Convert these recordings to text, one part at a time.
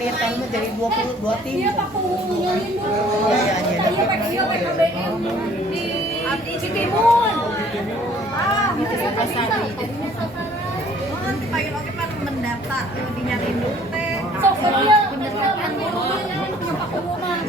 menitan jadi 22 tim. Iya Pak nyalin dulu. Saya pakai iya PKBM di Citimun. Bisa bisa. Nanti pagi oke pan mendata dinyalin dulu teh. Sok dia pendaftaran dulu Pak Pengumuman.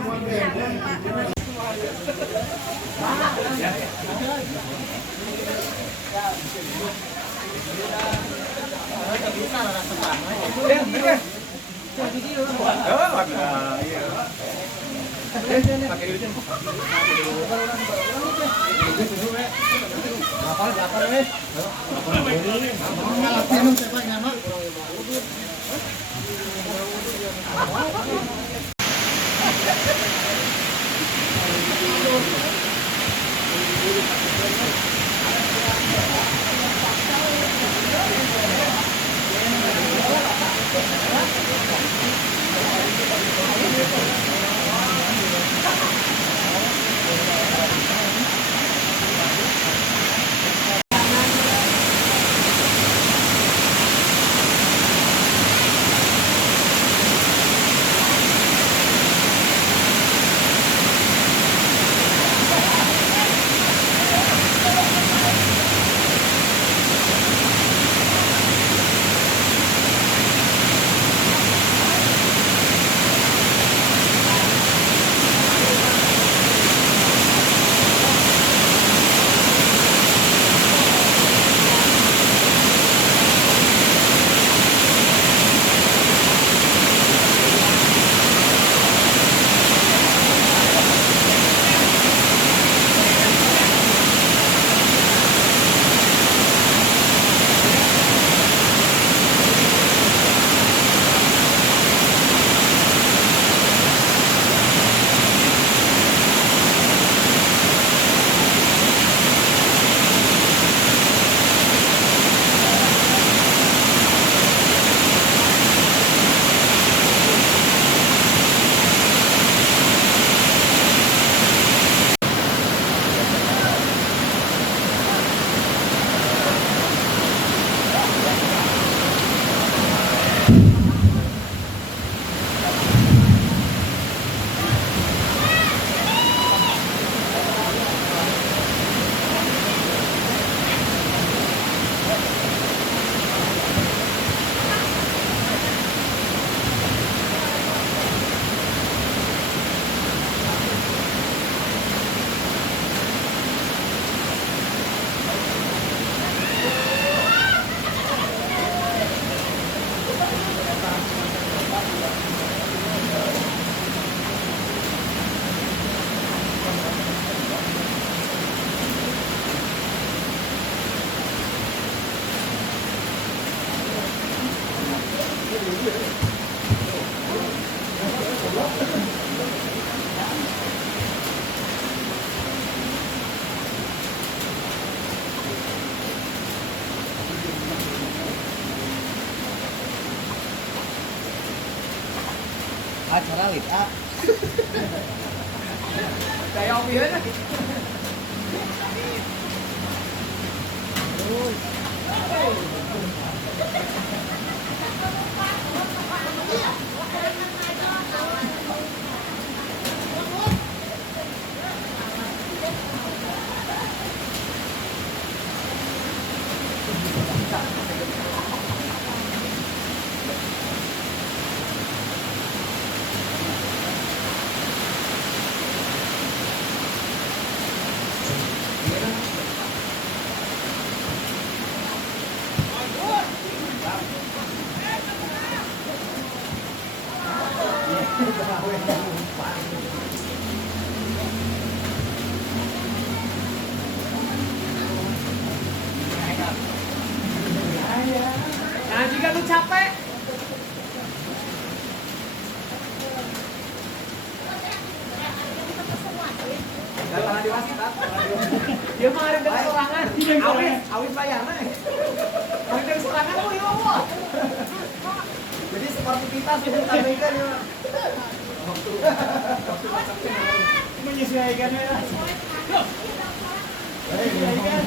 Acara lita. Kayak Om Ian. Nah, jika lu capek, jangan di wasit, dia mah ada dari serangan, awis bayarnya, awis dari serangan, iya. Jadi seperti kita sudah sampaikan ya. Menyesuaikan ya. Menyesuaikan.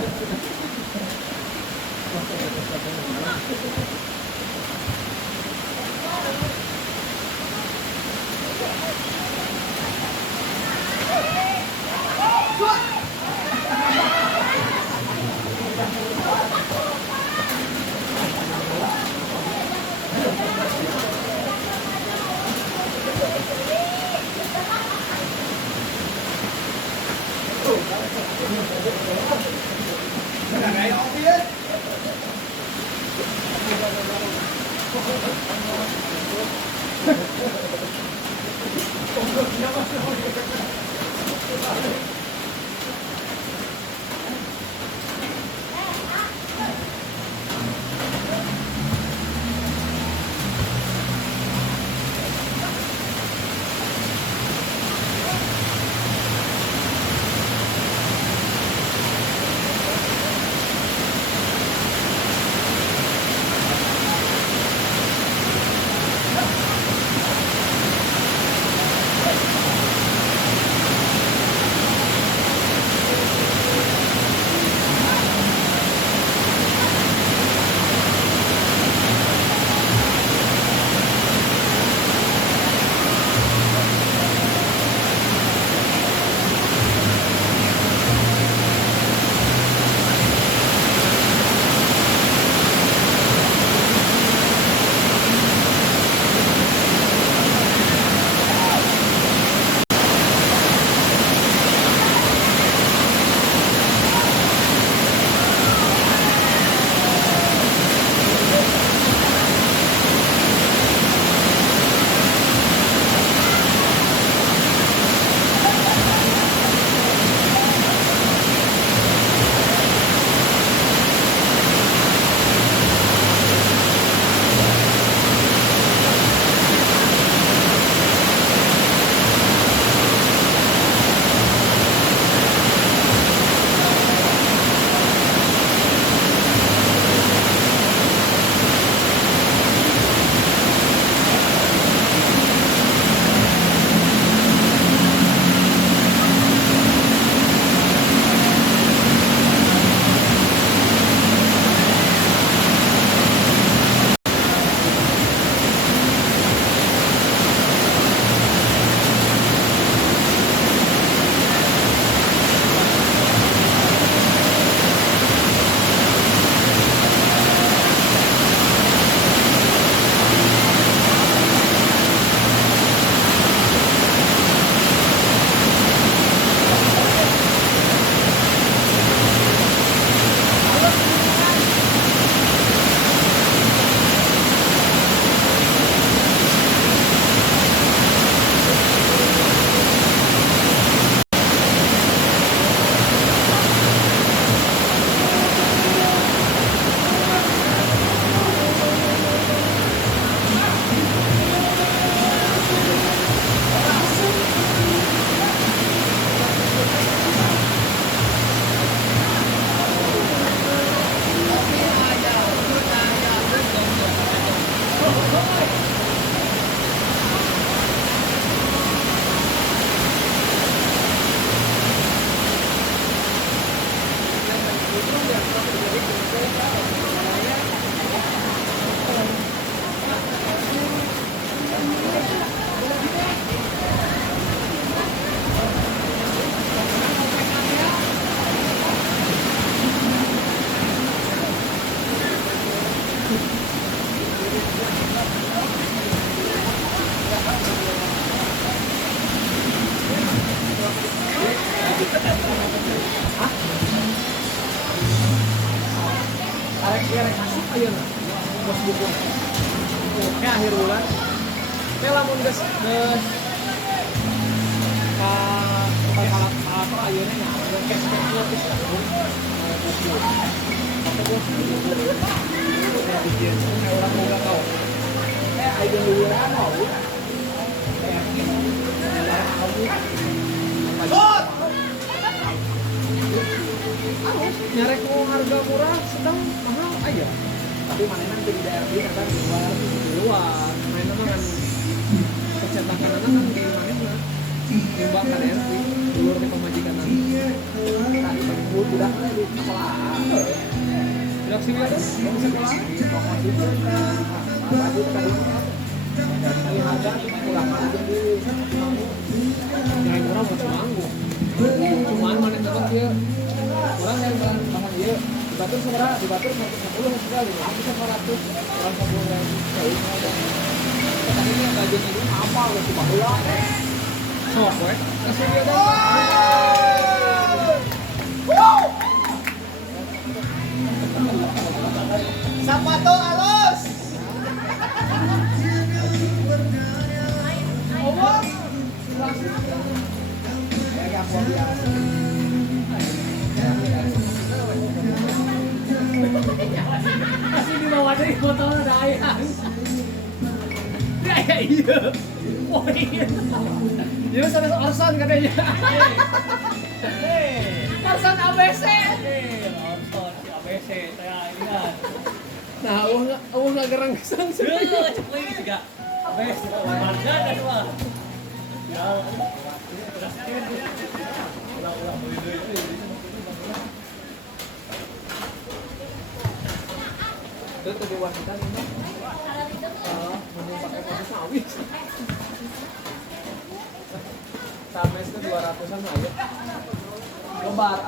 ayeuna. Bos buku. Oke, akhir bulan. Teh lamun geus kalau ayeuna nya cash-nya geus buku. Atau bos buku. Ya bikin orang muda kau. Ayo dulu kan mau. Nyarek mau harga murah sedang mahal aja. Tapi mana nanti di daerah dia kan di luar. Main nama kan percetakan anak kan di mana lah. Timbang kan DRV dulur di pemajikan nanti. Tadi bangku budak di sekolah. Budak sini ada di sekolah. Promosi itu baju tadi. Ini harga pulang aja dulu. Yang murah buat semanggu. Cuman mana teman dia orang yang bahan dia dibatur seberapa dibatur 110 sekali aku 100 orang 10 yang tadi ini gajinya itu apa lo cuma ulang sok weh kasih dia dong Sapato alus. Omong masih di bawah dari motor ada ayah. Ya iya. Oh iya. Dia sama Orson katanya. Orson ABC. Orson si ABC saya ingat. Nah, awang nggak gerang kesan sih. Cepat ini juga. ABC warga dan wah. Ya. Ulang beli duit. Itu tadi wanita ini mending pakai pakai sawit sampai itu 200-an aja lebar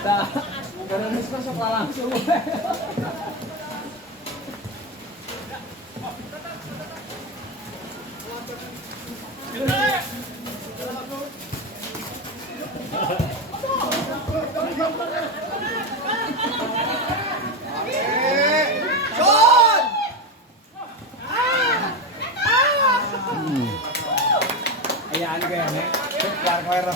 dah karena ini sekolah langsung Ayah anu kayaknya. Keluar-keluar.